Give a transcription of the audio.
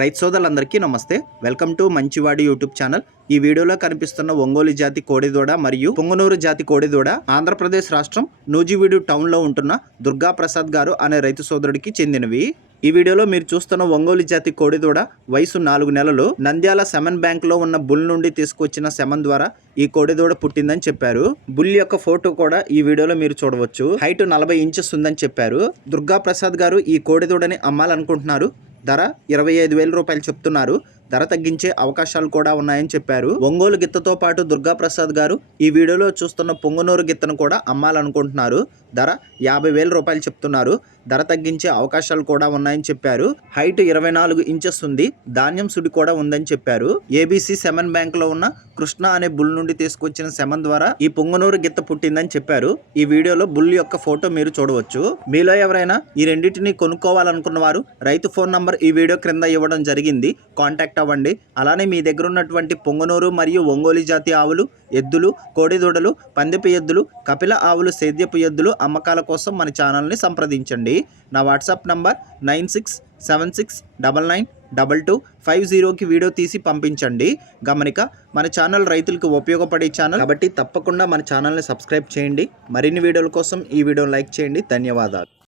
రైతు సోదరులందరికీ నమస్తే. వెల్కమ్ టు మంచివాడి యూట్యూబ్ ఛానల్. ఈ వీడియోలో కనిపిస్తున్న ఒంగోలు జాతి కోడిదూడ మరియు పొంగనూరు జాతి కోడిదూడ ఆంధ్రప్రదేశ్ రాష్ట్రం నూజివీడు టౌన్లో ఉంటున్న దుర్గా ప్రసాద్ గారు అనే రైతు సోదరుడికి చెందినవి. ఈ వీడియోలో మీరు చూస్తున్న ఒంగోలు జాతి కోడిదూడ వయసు 4 నెలలు. నంద్యాల సెమన్ బ్యాంక్ లో ఉన్న బుల్ నుండి తీసుకొచ్చిన సెమన్ ద్వారా ఈ కోడిదూడ పుట్టిందని చెప్పారు. బుల్ యొక్క ఫోటో కూడా ఈ వీడియోలో మీరు చూడవచ్చు. హైట్ 40 ఇంచెస్ ఉందని చెప్పారు. దుర్గా ప్రసాద్ గారు ఈ కోడిదూడని అమ్మాలనుకుంటున్నారు. ధర 25,000 రూపాయలు చెప్తున్నారు. ధర తగ్గించే అవకాశాలు కూడా ఉన్నాయని చెప్పారు. ఒంగోలు గిత్తతో పాటు దుర్గా ప్రసాద్ గారు ఈ వీడియోలో చూస్తున్న పొంగనూరు గిత్తను కూడా అమ్మాలనుకుంటున్నారు. ధర 50,000 రూపాయలు చెప్తున్నారు. ధర తగ్గించే అవకాశాలు కూడా ఉన్నాయని చెప్పారు. హైట్ 24 ఇంచెస్ ఉంది. ధాన్యం సుడి కూడా ఉందని చెప్పారు. ఏబీసీ సెమన్ బ్యాంక్ లో ఉన్న కృష్ణ అనే బుల్ నుండి తీసుకొచ్చిన సెమన్ ద్వారా ఈ పొంగనూరు గిత్త పుట్టిందని చెప్పారు. ఈ వీడియోలో బుల్ యొక్క ఫోటో మీరు చూడవచ్చు. మీలో ఎవరైనా ఈ రెండింటిని కొనుక్కోవాలనుకున్న వారు రైతు ఫోన్ నంబర్ ఈ వీడియో క్రింద ఇవ్వడం జరిగింది. కాంటాక్ట్ అవ్వండి. అలానే మీ దగ్గర ఉన్నటువంటి పొంగనూరు మరియు ఒంగోలు జాతి ఆవులు, ఎద్దులు, కోడిదూడలు, పందెపు ఎద్దులు, కపిల ఆవులు, సేద్యపు ఎద్దులు అమ్మకాల కోసం మన ఛానల్ని సంప్రదించండి. నా వాట్సాప్ నంబర్ 9676992250కి వీడియో తీసి పంపించండి. గమనిక, మన ఛానల్ రైతులకు ఉపయోగపడే ఛానల్ కాబట్టి తప్పకుండా మన ఛానల్ని సబ్స్క్రైబ్ చేయండి. మరిన్ని వీడియోల కోసం ఈ వీడియోని లైక్ చేయండి. ధన్యవాదాలు.